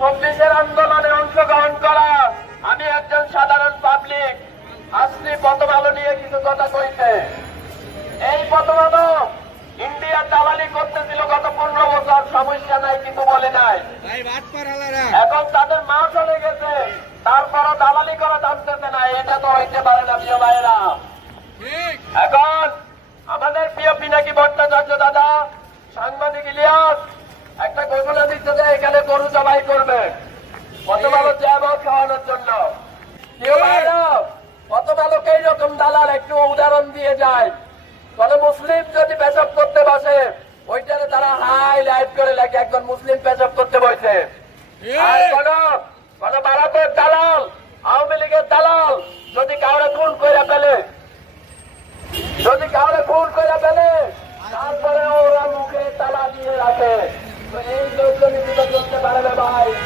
চব্বিশের আন্দোলনে অংশগ্রহণ করা আমি একজন সাধারণ পাবলিক আসছি প্রথম আলো নিয়ে কিছু কথা কইতে। এই প্রথম আলো ইন্ডিয়া দালালি করতেছিল গত 15 বছর, সমস্যা নাই কিন্তু বলে নাই। এখন তাদের মা চলে গেছে, তারপরও দালালি করা জানতেছে না। এটা তো হইতে পারে না প্রিয় ভাইরা। এখন আমাদের প্রিয় পিনাকি ভট্টাচার্য দাদা সাংবাদিক ইলিয়াস একটা ঘোষণা দিচ্ছে যে এখানে গরু জবাই করবে প্রথম আলো চেয়ারম্যান খাওয়ানোর জন্য। প্রিয় ভাইরা, প্রথম আলোকে এইরকম দালাল একটু উদাহরণ দিয়ে যায়। কোন মুসলিম যদি পেশাব করতে বসে ওইটারে তারা হাইলাইট করে লেখে একজন মুসলিম পেশাব করতে বসে। আর কোন ভারতের দালাল, আওয়ামী লীগের দালাল যদি কাউরে খুন করে ফেলে তারপরে ওরা মুখে তালা দিয়ে রাখে। তো এই লোকজন চলতে পারে না ভাই।